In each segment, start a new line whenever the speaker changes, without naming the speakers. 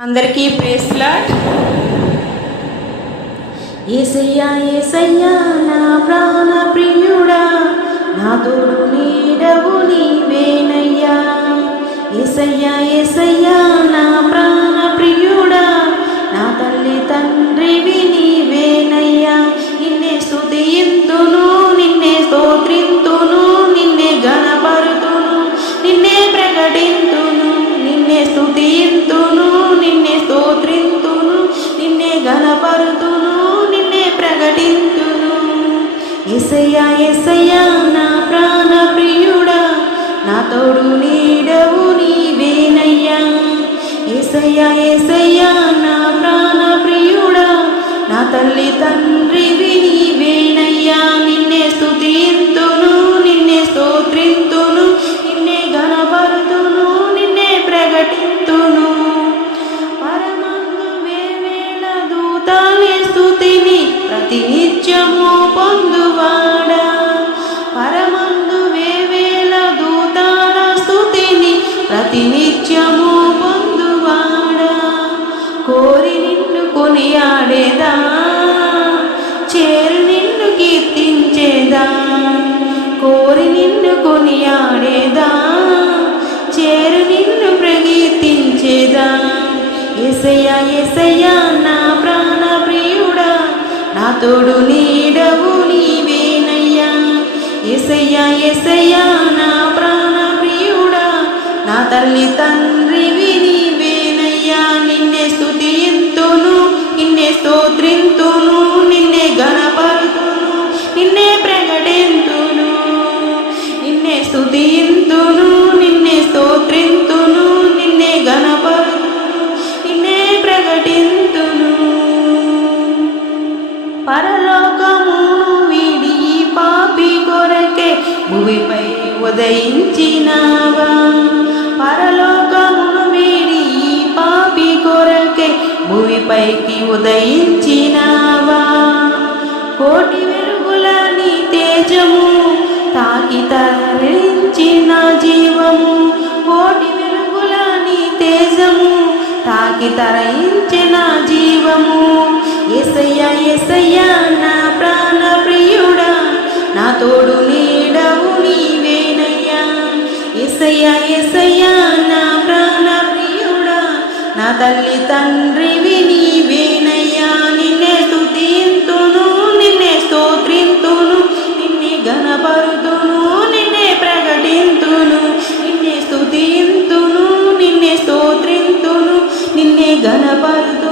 అందరికీ ప్రేస్లాట్
ఏసయ్యా ఏసయ్యా నా ప్రాణ ప్రియుడా నా తోడు నీడవు నీవేనయ్యా. ఏసయ్యా ఏసయ్యా ప్రకటింతును ఎసయ్యా ఎసయ్యా నా ప్రాణ ప్రియుడా నా తోడు నీడవు నీవేనయ్యా. ఎసయ్యా ఎసయ్యా నా ప్రాణ ప్రియుడా నా తల్లి తండ్రి నీవేనయ్యా. నిన్నే స్థుతింతును నిత్యము పొందువాడా. పరమందు వేవేల దూతాల స్థుతిని ప్రతినిత్యము పొందువాడా. కోరి నిన్ను కొనియాడేదా? చేరి నిన్ను కీర్తించేదా? కోరి నిన్ను కొనియాడేదా? చేరు నిన్ను ప్రకీర్తించేదా ఎసయ్యా ఎసయ్యా నా ప్రాణ ప్రియుడా. నా తోడు నీడవు నీవేనయ్యా. ఎసయ్యా ఎసయ్యా నా ప్రాణ ప్రియుడా. నా తల్లి తండ్రివి నీవేనయ్యా. నిన్నే స్థుతి భూమిపై ఉదయించినావా? పరలోకమును వేడి పాపి కొరకే భూమిపైకి ఉదయించినావా? కోటి వెలుగుల నీ తేజము తాకి తరించిన జీవము. కోటి వెలుగుల నీ తేజము తాకి తరించిన జీవము. ఎసయ్యా ఎసయ్యా నా ప్రాణ ప్రియుడా నా తోడు నీడవు నీవేనయ్యా ఎసయ్యా ఎసయ్యా నా ప్రాణ ప్రియుడా నా తల్లి తండ్రివి నీవేనయ్యా. నిన్నే స్తుతింతును నిన్నే స్తోత్రింతును నిన్నే గణపరుతును నిన్నే ప్రకటింతును. నిన్నే స్తుతింతును నిన్నే స్తోత్రింతును నిన్నే గణపరుతును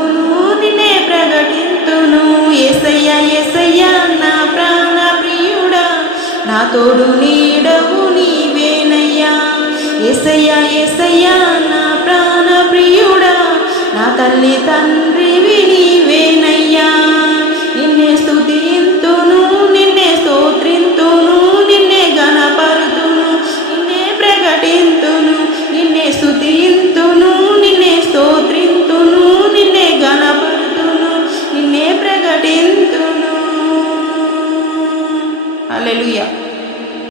నా తోడు నీడవు నీవేనయ్యా. ఎసయ్యా ఎసయ్యా నా ప్రాణ ప్రియుడా నా తల్లి తండ్రివి